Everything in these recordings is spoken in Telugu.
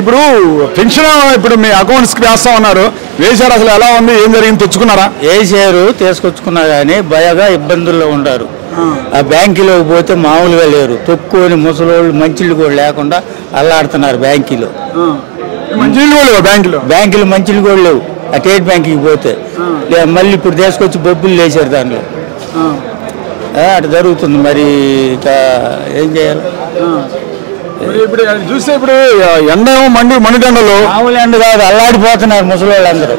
ఇప్పుడు పెన్షన్ ఇప్పుడు మీ అకౌంట్స్ కి వేస్తా ఉన్నారు, వేశారు. అసలు ఎలా ఉంది, ఏం జరిగింది, తెచ్చుకున్నారా? వేసారు, తీసుకొచ్చుకున్నా కానీ బాగా ఇబ్బందుల్లో ఉన్నారు. ఆ బ్యాంకులోకి పోతే మామూలుగా లేరు, తొక్కుని ముసలోళ్ళు మంచిళ్ళు కూడా లేకుండా అల్లాడుతున్నారు. బ్యాంకులో మంచిళ్ళు కూడా లేవు, బ్యాంకులు మంచిళ్ళు కూడా లేవు. ఆ స్టేట్ బ్యాంకుకి పోతే మళ్ళీ ఇప్పుడు తీసుకొచ్చి బొబ్బులు లేచారు దానిలో. అటు జరుగుతుంది. మరి ఏం చేయాలి? ఇప్పుడు చూస్తే ఇప్పుడు ఎండ మండుటెండలు మామూలు ఎండ కాదు, అల్లాడిపోతున్నారు ముసలోళ్ళందరూ.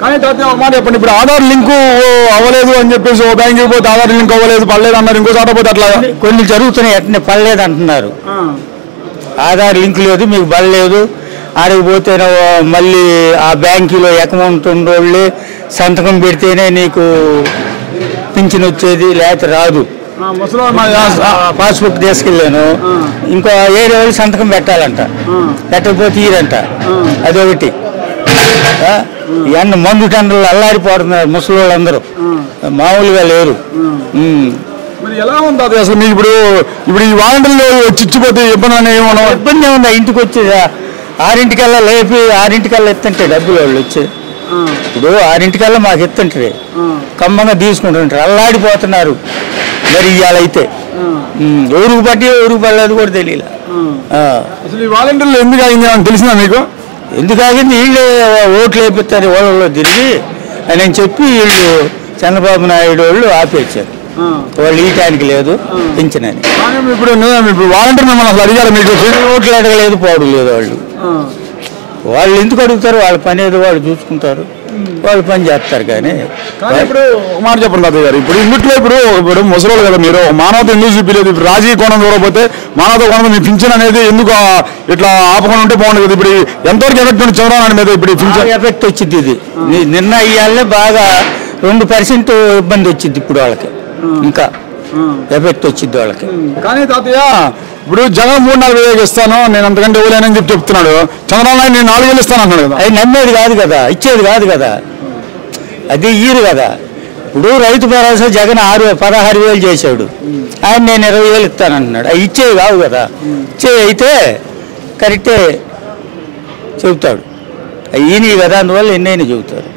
కానీ ఒక మాట చెప్పండి, ఇప్పుడు ఆధార్ లింకు అవ్వలేదు అని చెప్పేసి ఓ బ్యాంకుకి పోతే ఆధార్ లింక్ అవ్వలేదు, పడలేదు అన్నారు. ఇంకో చోట పోతే అట్లా కొన్ని జరుగుతున్నాయి, అట్నే పడలేదు అంటున్నారు. ఆధార్ లింక్ లేదు, మీకు పడలేదు. ఆడకపోతే మళ్ళీ ఆ బ్యాంకులో అకౌంట్ ఉన్నోళ్ళే సంతకం పెడితేనే నీకు పింఛన్ వచ్చేది, లేకపోతే రాదు. పాస్బుక్ తీసుకెళ్ళాను, ఇంకో 7 రోజులు సంతకం పెట్టాలంట, పెట్టకపోతే తీరంట. అదొకటి. ఎండ మండు టెండర్లు అల్లాడిపోతున్నారు ముసలోళ్ళందరూ, మామూలుగా లేరు. ఎలా ఉంది అది అసలు? మీకు ఇప్పుడు ఈ వాలంటీర్లు వచ్చి ఇచ్చిపోతే ఇబ్బంది ఇబ్బంది ఏముందా? ఇంటికి వచ్చేదా 6ంటికల్లా లేపి 6ంటికల్లా ఎత్తుంటే డబ్బులు వాళ్ళు వచ్చి, ఇప్పుడు 6ంటికల్లా మాకు ఎత్తుంటారు, కమ్మంగా తీసుకుంటుంటారు. అల్లాడిపోతున్నారు. మరి ఇవాళైతే ఎవరికి పట్టి ఎవరికి పడలేదు కూడా తెలియలే. అసలు ఈ వాలంటీర్లు ఎందుకు అయింది అని తెలిసిందా మీకు? ఎందుకు ఆగింది? వీళ్ళు ఓట్లు వేపిస్తారు ఓళ్ళలో తిరిగి అని చెప్పి వీళ్ళు చంద్రబాబు నాయుడు వాళ్ళు ఆపేచ్చారు. వాళ్ళు ఈటానికి లేదు పింఛనని. ఇప్పుడు వాలంటీర్ మిమ్మల్ని అసలు అడిగారు? మీకు ఓట్లు అడగలేదు, పోవడం లేదు. వాళ్ళు ఎందుకు అడుగుతారు? వాళ్ళ పని ఏదో వాళ్ళు చూసుకుంటారు, వాళ్ళు పని చేస్తారు. కానీ ఇప్పుడు ఒక మాట చెప్పండి తాతయ్య గారు, ఇప్పుడు ఇందుట్లో ఇప్పుడు ముసలోళ్ళు కదా మీరు, మానవత ఎందుకు చూపించలేదు? ఇప్పుడు రాజకీయ కోణం దూరపోతే మానవత కోణం మీ పింఛన్ అనేది ఎందుకు ఇట్లా ఆపకుండా ఉంటే బాగుంటుంది కదా? ఇప్పుడు ఎంతవరకు ఎఫెక్ట్ ఉంది చంద్రబాబు మీద? ఇప్పుడు పింఛన్ ఎఫెక్ట్ వచ్చింది. ఇది నిన్న ఇయ్యాలే బాగా 2% ఇబ్బంది వచ్చింది. ఇప్పుడు వాళ్ళకి ఇంకా ఎఫెక్ట్ వచ్చింది వాళ్ళకి. కానీ తాతయ్య ఇప్పుడు జగన్ 3-4 వేలు ఇస్తాను, నేను అంతకంటే ఇవ్వలేనని చెప్తున్నాడు. చంద్రబాబు నాయుడు నేను 4 వేలు ఇస్తాను అన్నాడు కదా. అది నమ్మేది కాదు కదా, ఇచ్చేది కాదు కదా, అది ఇయ్యరు కదా. ఇప్పుడు రైతు భరోసా జగన్ 16 వేలు చేశాడు, ఆయన నేను 20 వేలు ఇస్తానంటున్నాడు. అవి ఇచ్చేవి కావు కదా. ఇచ్చేవి అయితే కరెక్టే చెబుతాడు, అవి ఈయన కదా, అందువల్ల ఎన్నైనా చెబుతారు.